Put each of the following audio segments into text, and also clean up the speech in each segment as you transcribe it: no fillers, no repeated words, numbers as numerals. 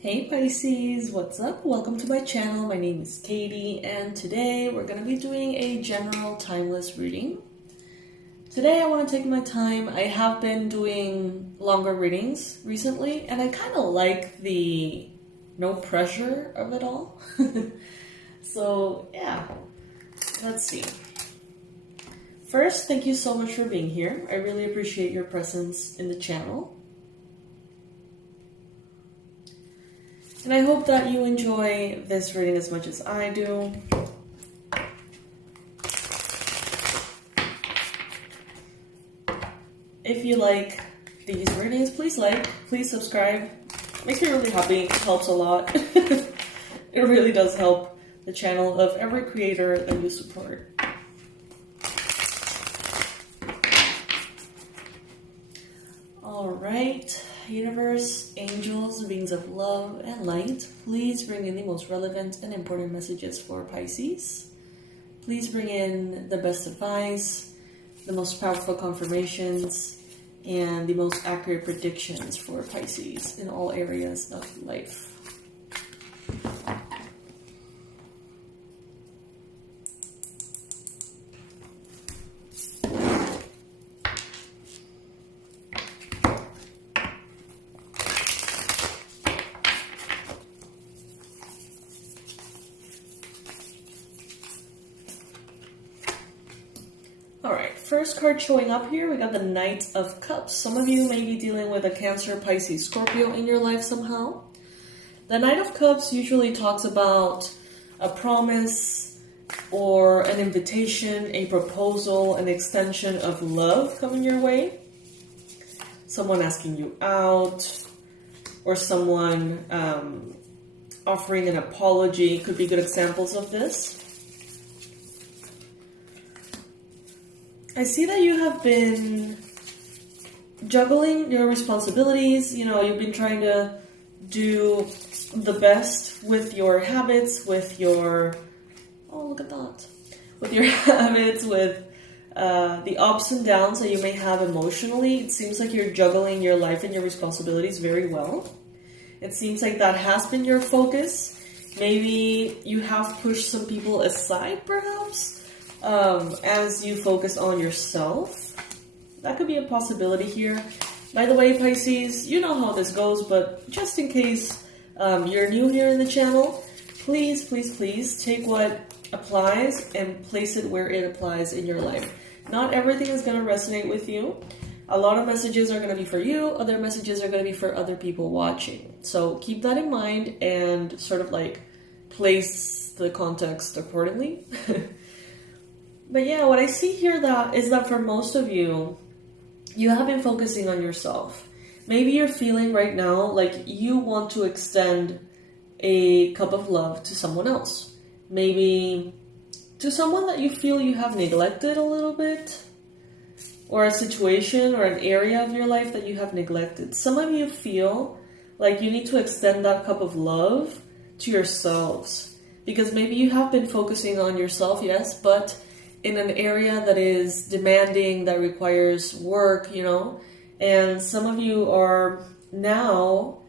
Hey Pisces, what's up? Welcome to my channel. My name is Katie and today we're going to be doing a general timeless reading. Today I want to take my time. I have been doing longer readings recently and I kind of like the no pressure of it all. So yeah, let's see. First, thank you so much for being here. I really appreciate your presence in the channel. And I hope that you enjoy this reading as much as I do. If you like these readings, please subscribe. Makes me really happy, it helps a lot. It really does help the channel of every creator that you support. Alright. Universe, angels, beings of love and light, please bring in the most relevant and important messages for Pisces. Please bring in the best advice, the most powerful confirmations, and the most accurate predictions for Pisces in all areas of life. Alright, first card showing up here, we got the Knight of Cups. Some of you may be dealing with a Cancer, Pisces, Scorpio in your life somehow. The Knight of Cups usually talks about a promise or an invitation, a proposal, an extension of love coming your way. Someone asking you out, or someone offering an apology could be good examples of this. I see that you have been juggling your responsibilities. You know, you've been trying to do the best with your habits, with your, oh, look at that, with your habits, with the ups and downs that you may have emotionally. It seems like you're juggling your life and your responsibilities very well. It seems like that has been your focus. Maybe you have pushed some people aside, perhaps. As you focus on yourself. That could be a possibility here. By the way, Pisces, you know how this goes, but just in case you're new here in the channel, please take what applies and place it where it applies in your life. Not everything is going to resonate with you. A lot of messages are going to be for you, other messages are going to be for other people watching. So keep that in mind and sort of like place the context accordingly. But yeah, what I see here is that for most of you, you have been focusing on yourself. Maybe you're feeling right now like you want to extend a cup of love to someone else. Maybe to someone that you feel you have neglected a little bit. Or a situation or an area of your life that you have neglected. Some of you feel like you need to extend that cup of love to yourselves. Because maybe you have been focusing on yourself, yes, but in an area that is demanding, that requires work, you know, and some of you are now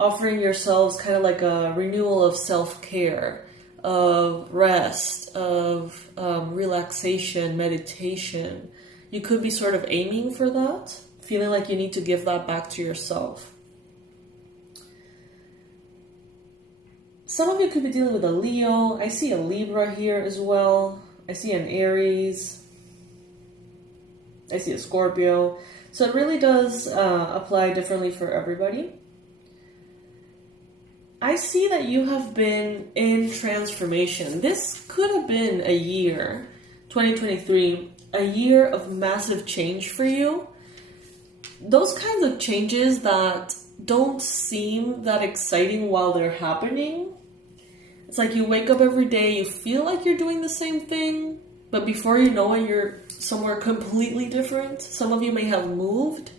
offering yourselves kind of like a renewal of self-care, of rest, of relaxation, meditation. You could be sort of aiming for that, feeling like you need to give that back to yourself. Some of you could be dealing with a Leo. I see a Libra here as well. I see an Aries, I see a Scorpio, so it really does apply differently for everybody. I see that you have been in transformation. This could have been a year, 2023, a year of massive change for you. Those kinds of changes that don't seem that exciting while they're happening. It's like you wake up every day, you feel like you're doing the same thing, but before you know it, you're somewhere completely different. Some of you may have moved.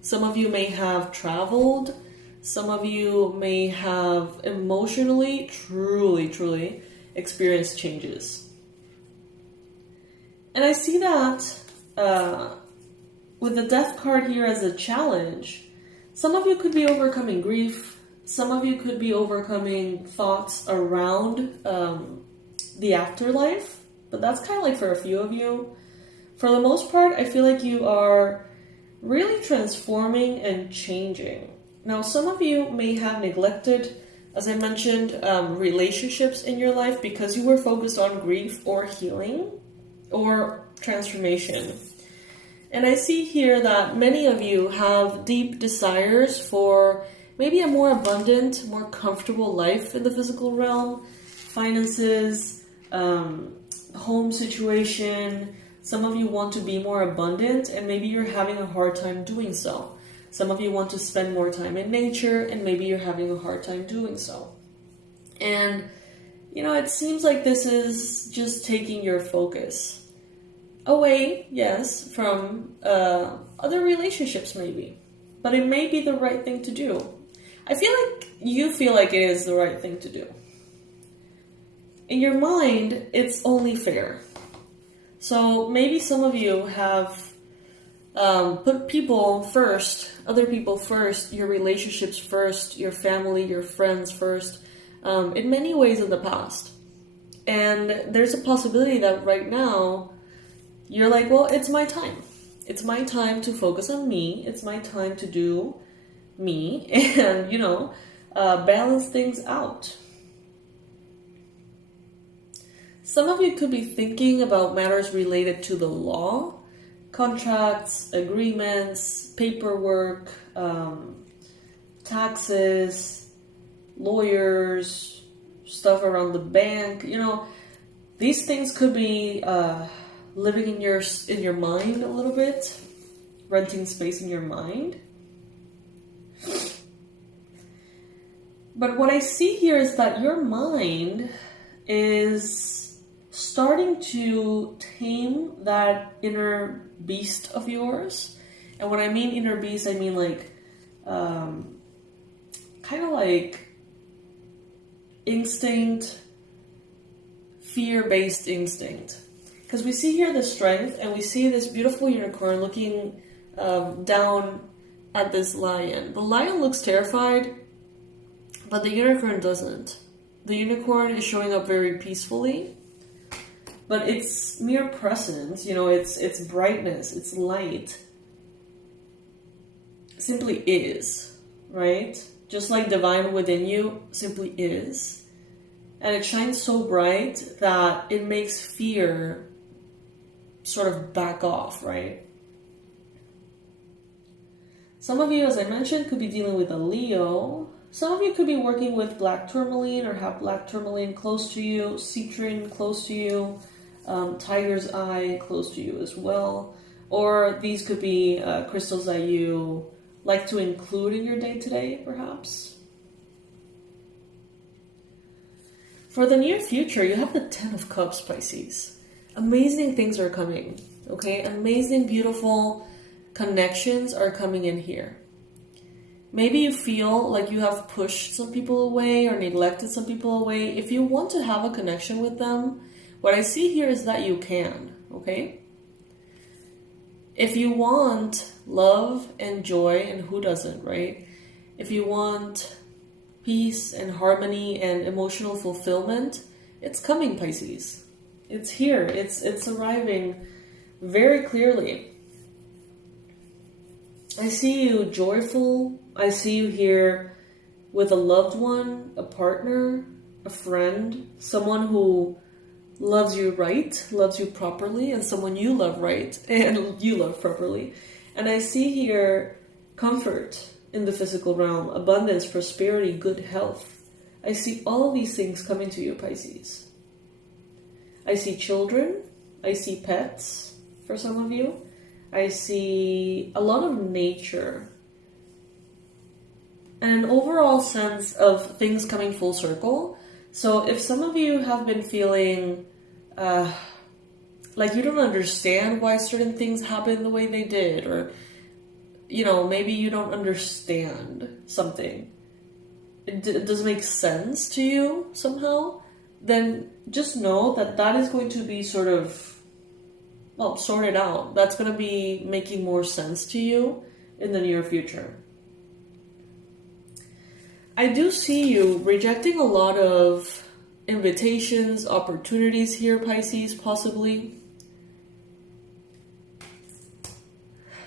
Some of you may have traveled. Some of you may have emotionally, truly experienced changes. And I see that with the Death card here as a challenge, some of you could be overcoming grief. Some of you could be overcoming thoughts around the afterlife, but that's kind of like for a few of you. For the most part, I feel like you are really transforming and changing. Now, some of you may have neglected, as I mentioned, relationships in your life because you were focused on grief or healing or transformation. And I see here that many of you have deep desires for maybe a more abundant, more comfortable life in the physical realm, finances, home situation. Some of you want to be more abundant, and maybe you're having a hard time doing so. Some of you want to spend more time in nature, and maybe you're having a hard time doing so. And, it seems like this is just taking your focus away, yes, from other relationships maybe. But it may be the right thing to do. I feel like you feel like it is the right thing to do. In your mind, it's only fair. So maybe some of you have put people first, other people first, your relationships first, your family, your friends first, in many ways in the past. And there's a possibility that right now, you're like, well, it's my time. It's my time to focus on me. It's my time to do me and, balance things out. Some of you could be thinking about matters related to the law, contracts, agreements, paperwork, taxes, lawyers, stuff around the bank. These things could be living in your mind a little bit, renting space in your mind. But what I see here is that your mind is starting to tame that inner beast of yours. And when I mean inner beast, I mean like kind of like instinct, fear-based instinct. Because we see here the strength, and we see this beautiful unicorn looking down at this lion. The lion looks terrified, but the unicorn doesn't. The unicorn is showing up very peacefully, but its mere presence, its brightness, its light, simply is, right? Just like divine within you simply is. And it shines so bright that it makes fear sort of back off, right? Some of you, as I mentioned, could be dealing with a Leo. Some of you could be working with black tourmaline or have black tourmaline close to you, citrine close to you, tiger's eye close to you as well. Or these could be crystals that you like to include in your day-to-day, perhaps. For the near future, you have the 10 of Cups, Pisces. Amazing things are coming, okay? Amazing, beautiful connections are coming in here. Maybe you feel like you have pushed some people away or neglected some people away. If you want to have a connection with them, what I see here is that you can, okay? If you want love and joy, and who doesn't, right? If you want peace and harmony and emotional fulfillment, it's coming, Pisces. It's here. It's arriving very clearly. I see you joyful. I see you here with a loved one, a partner, a friend, someone who loves you right, loves you properly, and someone you love right and you love properly. And I see here comfort in the physical realm, abundance, prosperity, good health. I see all of these things coming to you, Pisces. I see children. I see pets for some of you. I see a lot of nature. And an overall sense of things coming full circle. So if some of you have been feeling like you don't understand why certain things happen the way they did, or, maybe you don't understand something, it doesn't make sense to you somehow, then just know that that is going to be sorted out. That's going to be making more sense to you in the near future. I do see you rejecting a lot of invitations, opportunities here, Pisces, possibly.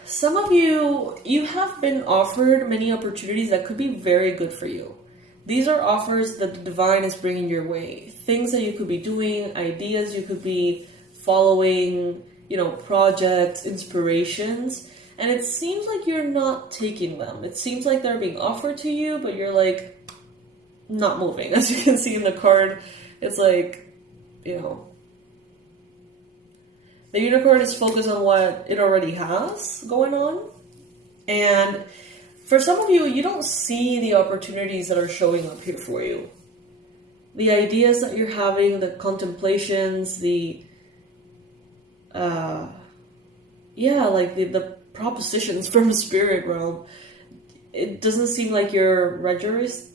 Some of you have been offered many opportunities that could be very good for you. These are offers that the divine is bringing your way. Things that you could be doing, ideas you could be following, projects, inspirations. And it seems like you're not taking them. It seems like they're being offered to you, but you're like not moving. As you can see in the card, it's like, the unicorn is focused on what it already has going on. And for some of you, you don't see the opportunities that are showing up here for you. The ideas that you're having, the contemplations, the propositions from the spirit realm. It doesn't seem like you're registering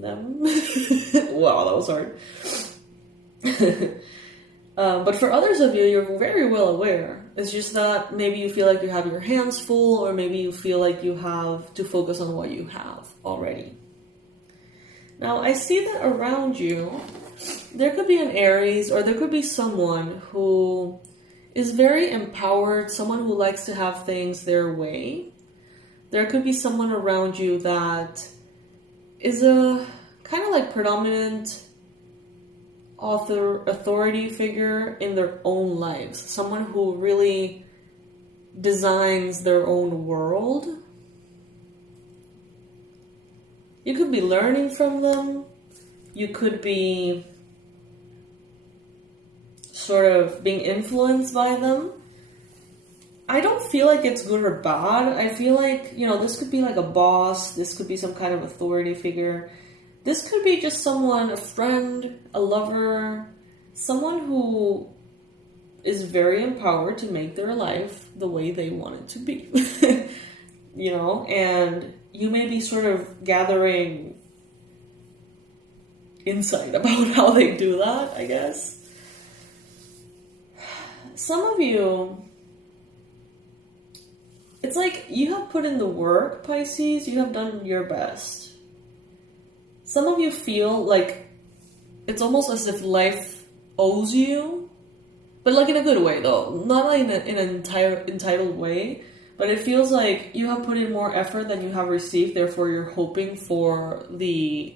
them. Wow, that was hard. But for others of you, you're very well aware. It's just that maybe you feel like you have your hands full, or maybe you feel like you have to focus on what you have already. Now, I see that around you, there could be an Aries, or there could be someone who is very empowered, someone who likes to have things their way. There could be someone around you that is a kind of like predominant authority figure in their own lives. Someone who really designs their own world. You could be learning from them. You could be sort of being influenced by them. I don't feel like it's good or bad. I feel like, this could be like a boss. This could be some kind of authority figure. This could be just someone, a friend, a lover, someone who is very empowered to make their life the way they want it to be. And you may be sort of gathering insight about how they do that, I guess. Some of you, it's like you have put in the work, Pisces. You have done your best. Some of you feel like it's almost as if life owes you, but like in a good way though. Not like in an entitled way, but it feels like you have put in more effort than you have received, therefore you're hoping for the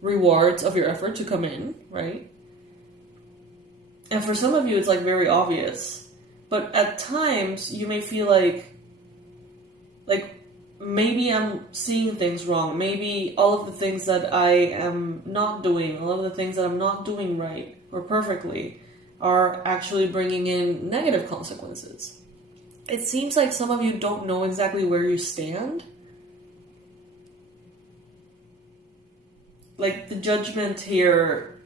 rewards of your effort to come in, right? And for some of you, it's like very obvious. But at times, you may feel like maybe I'm seeing things wrong. Maybe all of the things that I am not doing, all of the things that I'm not doing right or perfectly are actually bringing in negative consequences. It seems like some of you don't know exactly where you stand. Like the judgment here,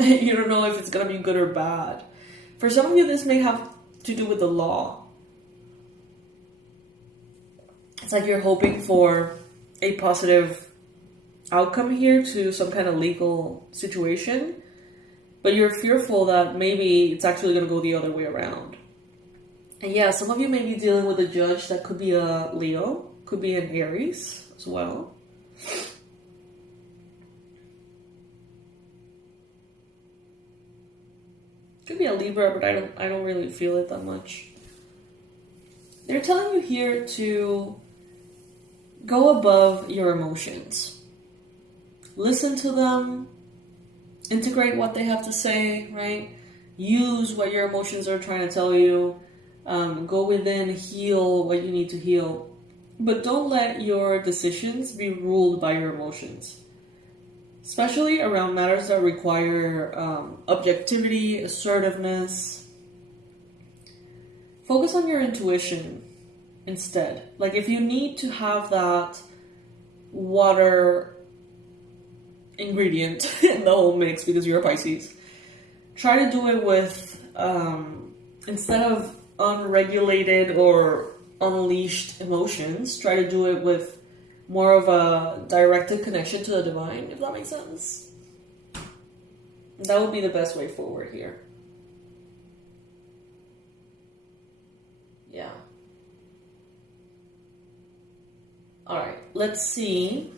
you don't know if it's going to be good or bad. For some of you, this may have to do with the law. It's like you're hoping for a positive outcome here to some kind of legal situation, but you're fearful that maybe it's actually going to go the other way around. And yeah, some of you may be dealing with a judge that could be a Leo, could be an Aries as well. Could be a Libra, but I don't really feel it that much. They're telling you here to go above your emotions. Listen to them. Integrate what they have to say, right? Use what your emotions are trying to tell you. Go within, heal what you need to heal. But don't let your decisions be ruled by your emotions. Especially around matters that require objectivity, assertiveness. Focus on your intuition instead. Like if you need to have that water ingredient in the whole mix because you're a Pisces, try to do it with, instead of unregulated or unleashed emotions, try to do it with more of a directed connection to the divine, if that makes sense. That would be the best way forward here. Yeah. Alright, let's see.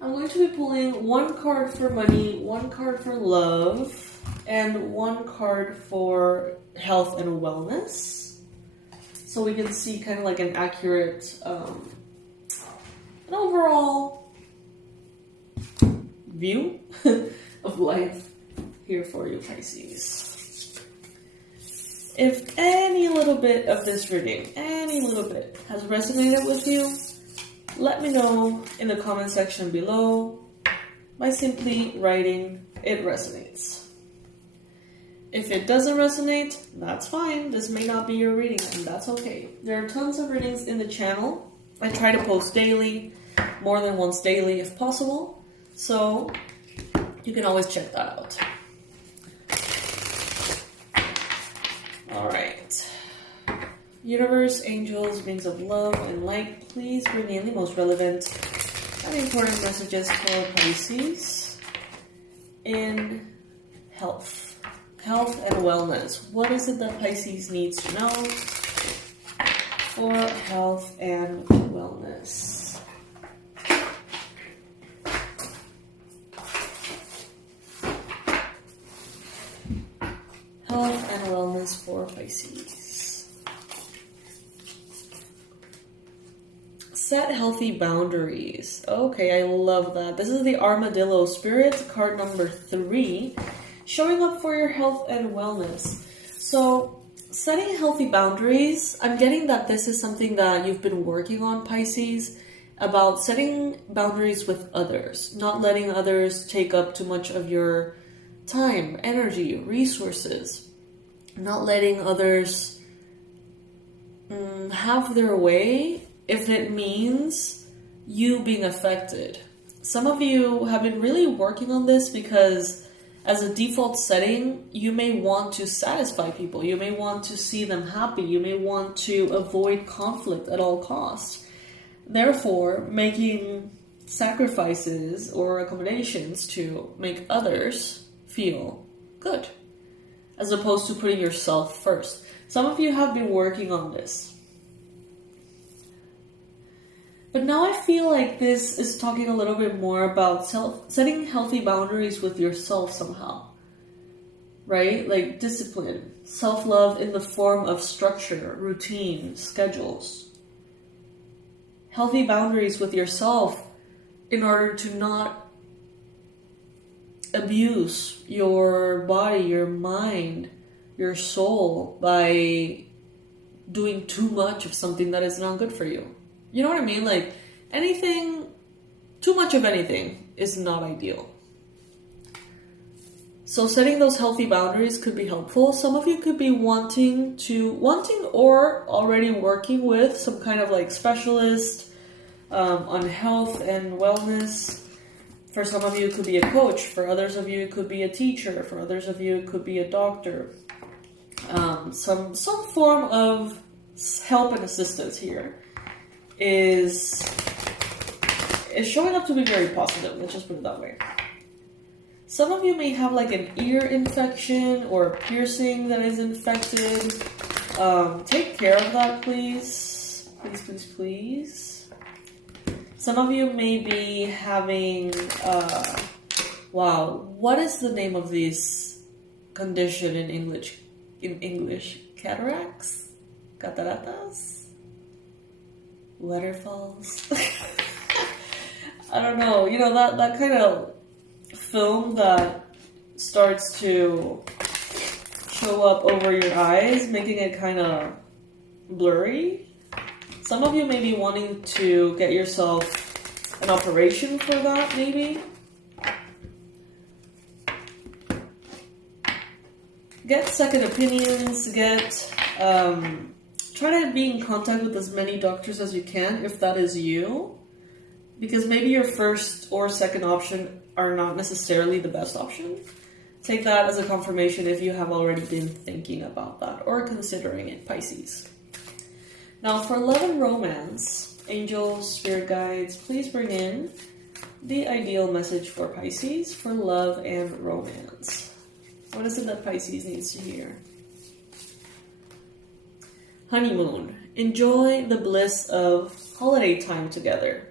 I'm going to be pulling one card for money, one card for love, and one card for health and wellness. So we can see kind of like an accurate, an overall view of life here for you, Pisces. If any little bit of this reading, any little bit, has resonated with you, let me know in the comment section below by simply writing "it resonates." If it doesn't resonate, that's fine. This may not be your reading, and that's okay. There are tons of readings in the channel. I try to post daily, more than once daily if possible, so you can always check that out. Alright. Universe, angels, beings of love, and light, please bring in the most relevant and important messages for Pisces in health. Health and wellness. What is it that Pisces needs to know for health and wellness? Health and wellness for Pisces. Set healthy boundaries. Okay, I love that. This is the Armadillo Spirit, card number 3, showing up for your health and wellness. So, setting healthy boundaries, I'm getting that this is something that you've been working on, Pisces, about setting boundaries with others, not letting others take up too much of your time, energy, resources, not letting others have their way if it means you being affected. Some of you have been really working on this because as a default setting, you may want to satisfy people. You may want to see them happy. You may want to avoid conflict at all costs. Therefore, making sacrifices or accommodations to make others feel good, as opposed to putting yourself first. Some of you have been working on this. But now I feel like this is talking a little bit more about setting healthy boundaries with yourself somehow, right? Like discipline, self-love in the form of structure, routine, schedules. Healthy boundaries with yourself in order to not abuse your body, your mind, your soul by doing too much of something that is not good for you. You know what I mean? Like anything, too much of anything is not ideal. So setting those healthy boundaries could be helpful. Some of you could be wanting or already working with some kind of like specialist on health and wellness. For some of you, it could be a coach. For others of you, it could be a teacher. For others of you, it could be a doctor. Some form of help and assistance here is showing up to be very positive. Let's just put it that way. Some of you may have like an ear infection or a piercing that is infected. Take care of that, please. Please, please, please. Some of you may be having, wow, what is the name of this condition in English? Cataracts? Cataratas? Waterfalls? I don't know. You know, that kind of film that starts to show up over your eyes, making it kind of blurry. Some of you may be wanting to get yourself an operation for that, maybe. Get second opinions, try to be in contact with as many doctors as you can if that is you. Because maybe your first or second option are not necessarily the best option. Take that as a confirmation if you have already been thinking about that or considering it, Pisces. Now for love and romance, angels, spirit guides, please bring in the ideal message for Pisces for love and romance. What is it that Pisces needs to hear? Honeymoon. enjoy the bliss of holiday time together.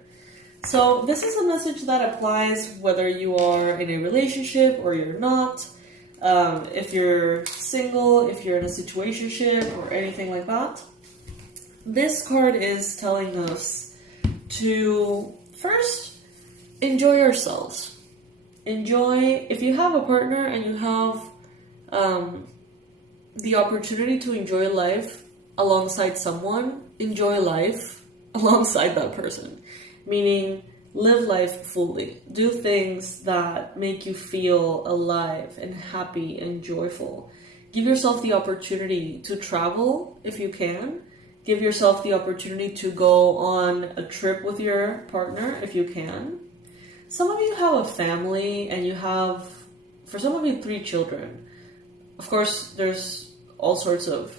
So this is a message that applies whether you are in a relationship or you're not, if you're single, if you're in a situationship or anything like that. This card is telling us to first enjoy yourselves. Enjoy, if you have a partner and you have the opportunity to enjoy life alongside someone, enjoy life alongside that person. Meaning, live life fully. Do things that make you feel alive and happy and joyful. Give yourself the opportunity to travel if you can. Give yourself the opportunity to go on a trip with your partner if you can. Some of you have a family and you have, for some of you, 3 children. Of course, there's all sorts of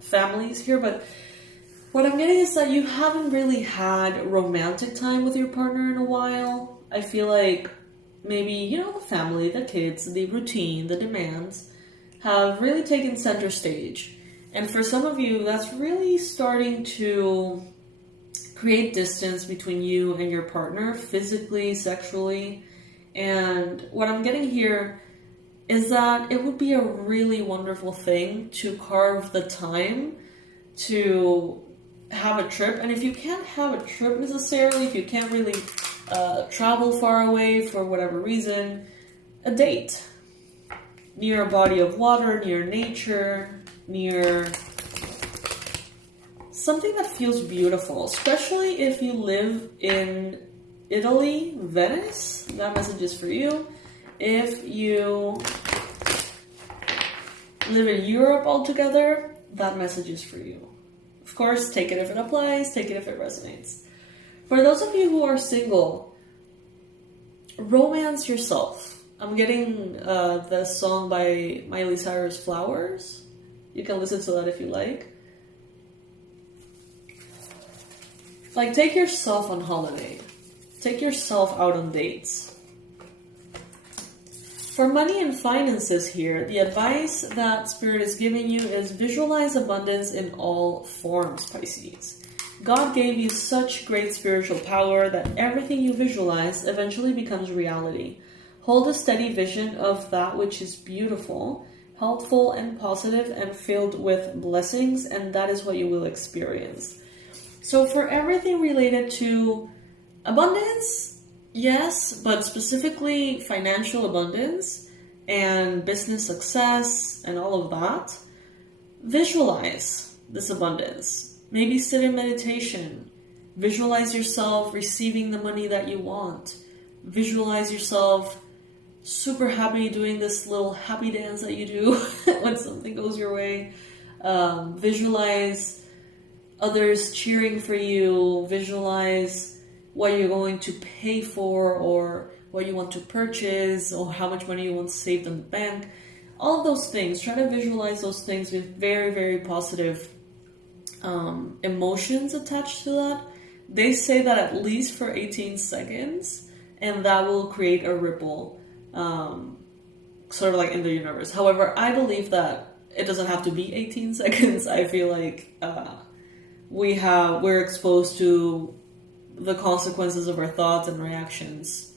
families here, but what I'm getting is that you haven't really had romantic time with your partner in a while. I feel like maybe, the family, the kids, the routine, the demands have really taken center stage. And for some of you, that's really starting to create distance between you and your partner, physically, sexually. And what I'm getting here is that it would be a really wonderful thing to carve the time to have a trip. And if you can't have a trip necessarily, if you can't really travel far away for whatever reason, a date near a body of water, near nature, near something that feels beautiful, especially if you live in Italy, Venice. That message is for you. If you live in Europe altogether, that message is for you. Of course, take it if it applies, take it if it resonates. For those of you who are single, romance yourself. I'm getting the song by Miley Cyrus, Flowers. You can listen to that if you like. Like, take yourself on holiday. Take yourself out on dates. For money and finances here, the advice that Spirit is giving you is visualize abundance in all forms, Pisces. God gave you such great spiritual power that everything you visualize eventually becomes reality. Hold a steady vision of that which is beautiful, helpful and positive and filled with blessings, and that is what you will experience. So for everything related to abundance, yes, but specifically financial abundance and business success and all of that, visualize this abundance. Maybe sit in meditation. Visualize yourself receiving the money that you want. Visualize yourself super happy doing this little happy dance that you do when something goes your way. Visualize others cheering for you. Visualize what you're going to pay for or what you want to purchase or how much money you want saved in the bank. All of those things. Try to visualize those things with very, very positive emotions attached to that. They say that at least for 18 seconds, and that will create a ripple sort of like in the universe. However, I believe that it doesn't have to be 18 seconds. I feel like we're exposed to the consequences of our thoughts and reactions,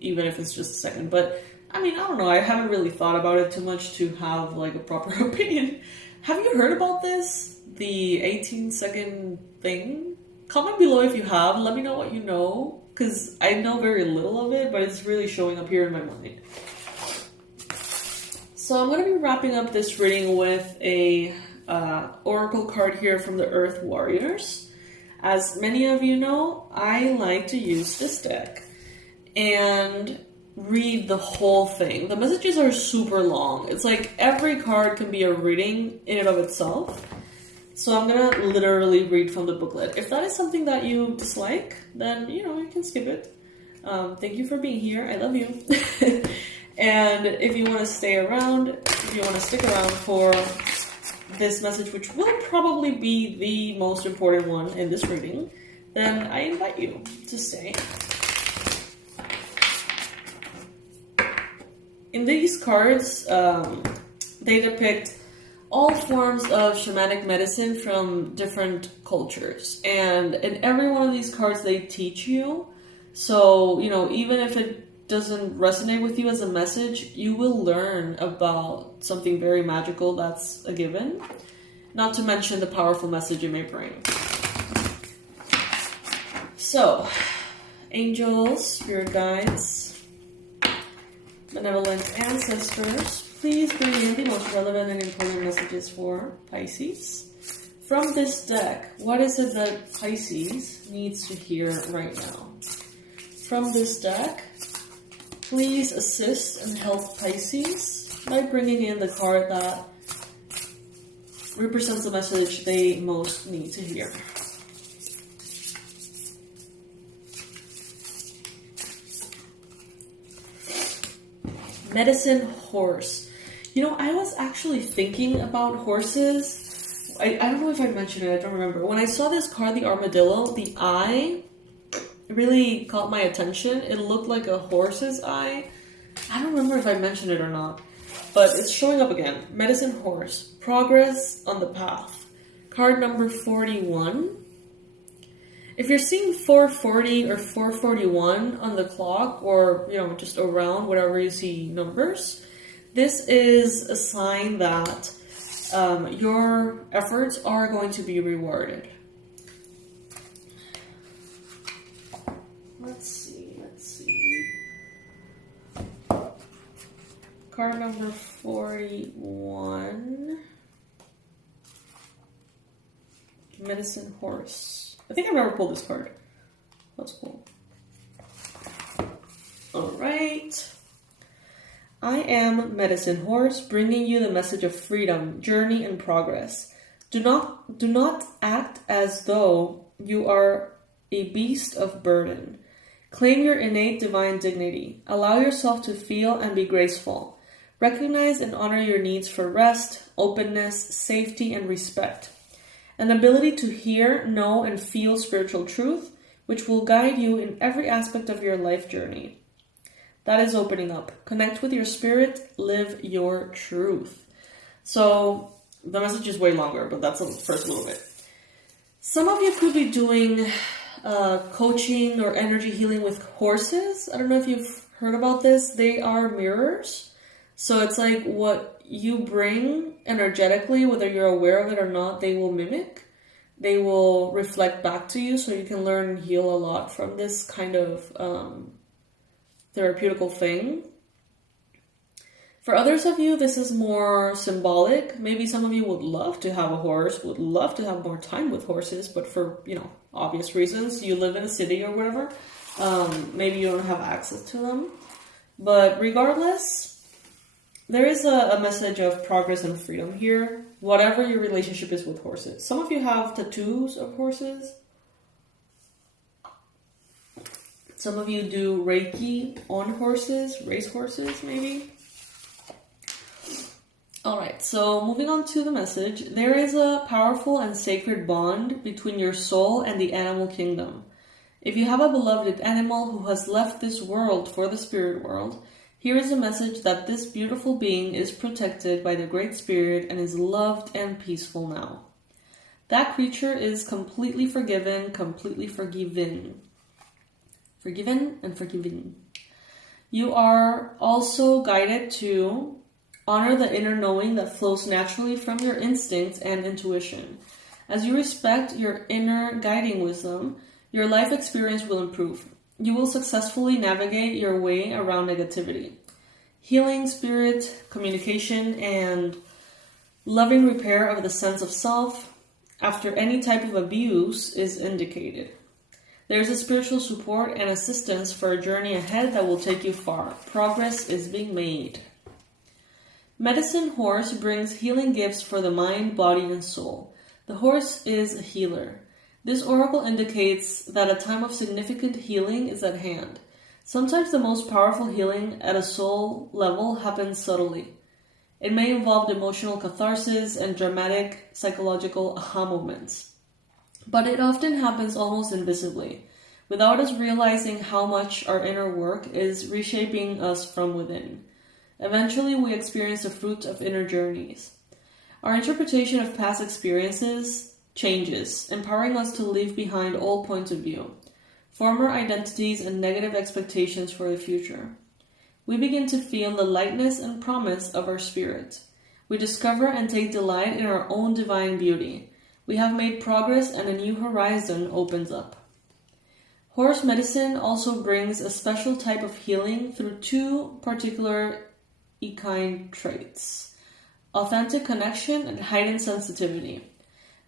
even if it's just a second. But I mean, I don't know, I haven't really thought about it too much to have like a proper opinion. Have you heard about this? The 18-second thing? Comment below if you have. Let me know what you know, because I know very little of it, but it's really showing up here in my mind. So I'm going to be wrapping up this reading with a oracle card here from the Earth Warriors. As many of you know, I like to use this deck and read the whole thing. The messages are super long. It's like every card can be a reading in and of itself. So I'm going to literally read from the booklet. If that is something that you dislike, then, you can skip it. Thank you for being here. I love you. And if you want to stay around, if you want to stick around for this message, which will probably be the most important one in this reading, then I invite you to stay. In these cards, they depict all forms of shamanic medicine from different cultures. And in every one of these cards, they teach you. So, even if it doesn't resonate with you as a message, you will learn about something very magical that's a given. Not to mention the powerful message it may bring. So, angels, spirit guides, benevolent ancestors, please bring in the most relevant and important messages for Pisces. From this deck, what is it that Pisces needs to hear right now? From this deck, please assist and help Pisces by bringing in the card that represents the message they most need to hear. Medicine horse. I was actually thinking about horses. I don't know if I mentioned it, I don't remember. When I saw this card, the armadillo, the eye really caught my attention. It looked like a horse's eye. I don't remember if I mentioned it or not, but it's showing up again. Medicine horse, progress on the path. Card number 41. If you're seeing 440 or 441 on the clock, or just around whatever you see numbers, this is a sign that your efforts are going to be rewarded. Let's see. Card number 41. Medicine horse. I think I've never pulled this card. That's cool. Alright. I am Medicine Horse, bringing you the message of freedom, journey, and progress. Do not act as though you are a beast of burden. Claim your innate divine dignity. Allow yourself to feel and be graceful. Recognize and honor your needs for rest, openness, safety, and respect. An ability to hear, know, and feel spiritual truth, which will guide you in every aspect of your life journey. That is opening up. Connect with your spirit, live your truth. So, the message is way longer, but that's the first little bit. Some of you could be doing coaching or energy healing with horses. I don't know if you've heard about this. They are mirrors. So it's like what you bring energetically, whether you're aware of it or not, they will mimic. They will reflect back to you, so you can learn and heal a lot from this kind of therapeutical thing. For others of you, this is more symbolic. Maybe some of you would love to have a horse, would love to have more time with horses, but for, obvious reasons, you live in a city or whatever, maybe you don't have access to them. But regardless, there is a message of progress and freedom here, whatever your relationship is with horses. Some of you have tattoos of horses. Some of you do Reiki on horses, race horses maybe. Alright, so moving on to the message. There is a powerful and sacred bond between your soul and the animal kingdom. If you have a beloved animal who has left this world for the spirit world, here is a message that this beautiful being is protected by the Great Spirit and is loved and peaceful now. That creature is completely forgiven, completely forgiven. Forgiven and forgiving. You are also guided to honor the inner knowing that flows naturally from your instincts and intuition. As you respect your inner guiding wisdom, your life experience will improve. You will successfully navigate your way around negativity. Healing, spirit, communication, and loving repair of the sense of self after any type of abuse is indicated. There is a spiritual support and assistance for a journey ahead that will take you far. Progress is being made. Medicine horse brings healing gifts for the mind, body, and soul. The horse is a healer. This oracle indicates that a time of significant healing is at hand. Sometimes the most powerful healing at a soul level happens subtly. It may involve emotional catharsis and dramatic psychological aha moments. But it often happens almost invisibly, without us realizing how much our inner work is reshaping us from within. Eventually, we experience the fruit of inner journeys. Our interpretation of past experiences changes, empowering us to leave behind old points of view, former identities, and negative expectations for the future. We begin to feel the lightness and promise of our spirit. We discover and take delight in our own divine beauty. We have made progress and a new horizon opens up. Horse medicine also brings a special type of healing through two particular equine traits: authentic connection and heightened sensitivity.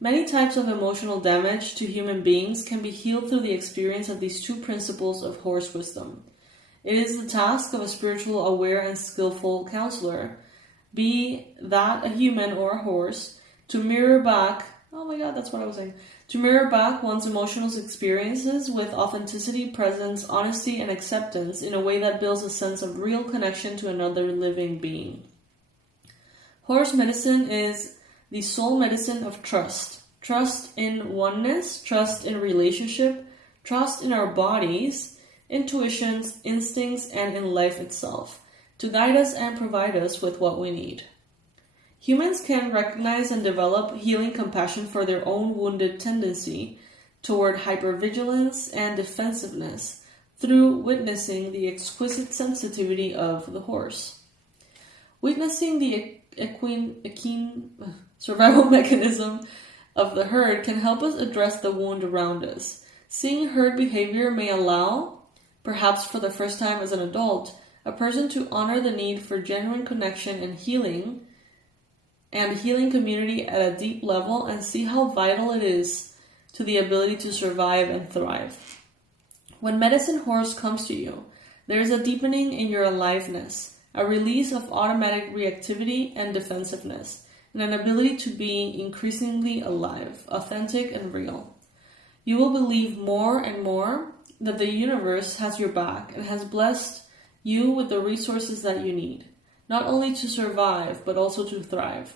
Many types of emotional damage to human beings can be healed through the experience of these two principles of horse wisdom. It is the task of a spiritual, aware, and skillful counselor, be that a human or a horse, to mirror back one's emotional experiences with authenticity, presence, honesty, and acceptance in a way that builds a sense of real connection to another living being. Horse medicine is the soul medicine of trust. Trust in oneness, trust in relationship, trust in our bodies, intuitions, instincts, and in life itself, to guide us and provide us with what we need. Humans can recognize and develop healing compassion for their own wounded tendency toward hypervigilance and defensiveness through witnessing the exquisite sensitivity of the horse. Witnessing the equine survival mechanism of the herd can help us address the wound around us. Seeing herd behavior may allow, perhaps for the first time as an adult, a person to honor the need for genuine connection and healing community at a deep level, and see how vital it is to the ability to survive and thrive. When medicine horse comes to you, there is a deepening in your aliveness, a release of automatic reactivity and defensiveness, and an ability to be increasingly alive, authentic, and real. You will believe more and more that the universe has your back and has blessed you with the resources that you need, not only to survive, but also to thrive.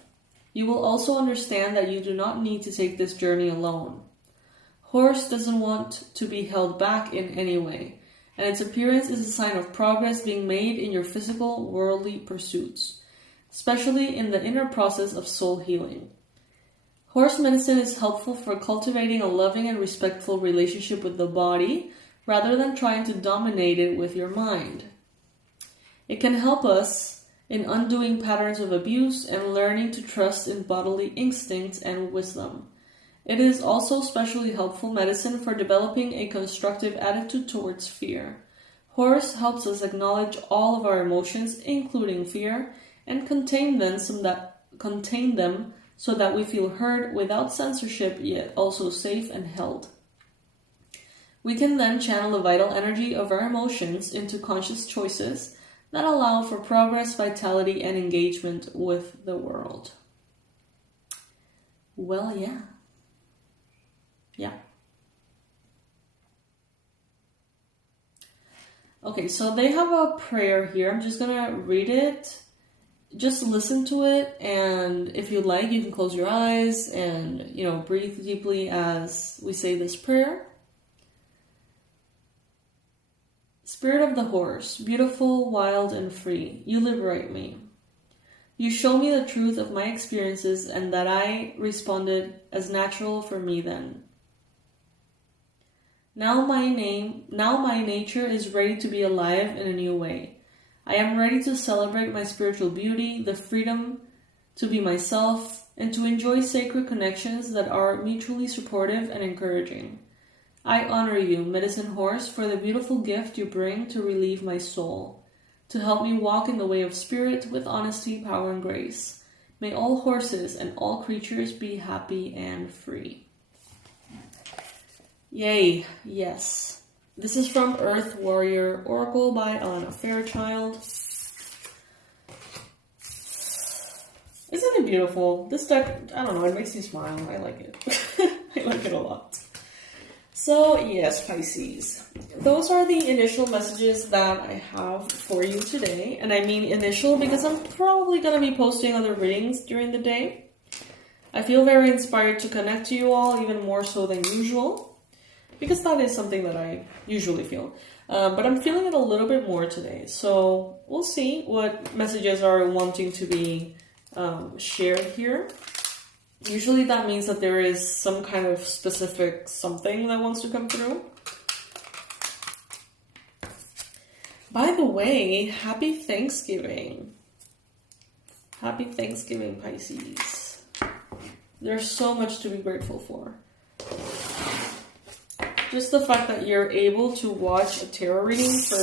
You will also understand that you do not need to take this journey alone. Horse doesn't want to be held back in any way, and its appearance is a sign of progress being made in your physical, worldly pursuits, especially in the inner process of soul healing. Horse medicine is helpful for cultivating a loving and respectful relationship with the body, rather than trying to dominate it with your mind. It can help us in undoing patterns of abuse and learning to trust in bodily instincts and wisdom. It is also especially helpful medicine for developing a constructive attitude towards fear. Horse helps us acknowledge all of our emotions, including fear, and contain them so that we feel heard without censorship, yet also safe and held. We can then channel the vital energy of our emotions into conscious choices that allow for progress, vitality, and engagement with the world. Well, yeah. Okay, so they have a prayer here. I'm just gonna read it. Just listen to it, and if you like, you can close your eyes and, breathe deeply as we say this prayer. Spirit of the horse, beautiful, wild, and free, you liberate me. You show me the truth of my experiences and that I responded as natural for me then. Now my nature is ready to be alive in a new way. I am ready to celebrate my spiritual beauty, the freedom to be myself, and to enjoy sacred connections that are mutually supportive and encouraging. I honor you, medicine horse, for the beautiful gift you bring to relieve my soul, to help me walk in the way of spirit with honesty, power, and grace. May all horses and all creatures be happy and free. Yay, yes. This is from Earth Warrior Oracle by Elena Fairchild. Isn't it beautiful? This deck, I don't know, it makes me smile. I like it. I like it a lot. So, yes, Pisces. Those are the initial messages that I have for you today. And I mean initial because I'm probably going to be posting other readings during the day. I feel very inspired to connect to you all, even more so than usual, because that is something that I usually feel. But I'm feeling it a little bit more today. So, we'll see what messages are wanting to be shared here. Usually that means that there is some kind of specific something that wants to come through. By the way, happy Thanksgiving. Happy Thanksgiving, Pisces. There's so much to be grateful for. Just the fact that you're able to watch a tarot reading for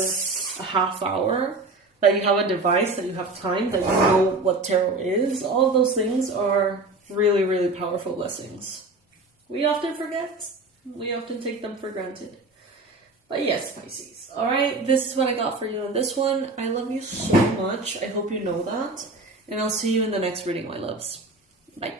a half hour, that you have a device, that you have time, that you know what tarot is, all of those things are really, really powerful blessings. We often forget. We often take them for granted. But yes, Pisces. Alright, this is what I got for you on this one. I love you so much. I hope you know that. And I'll see you in the next reading, my loves. Bye.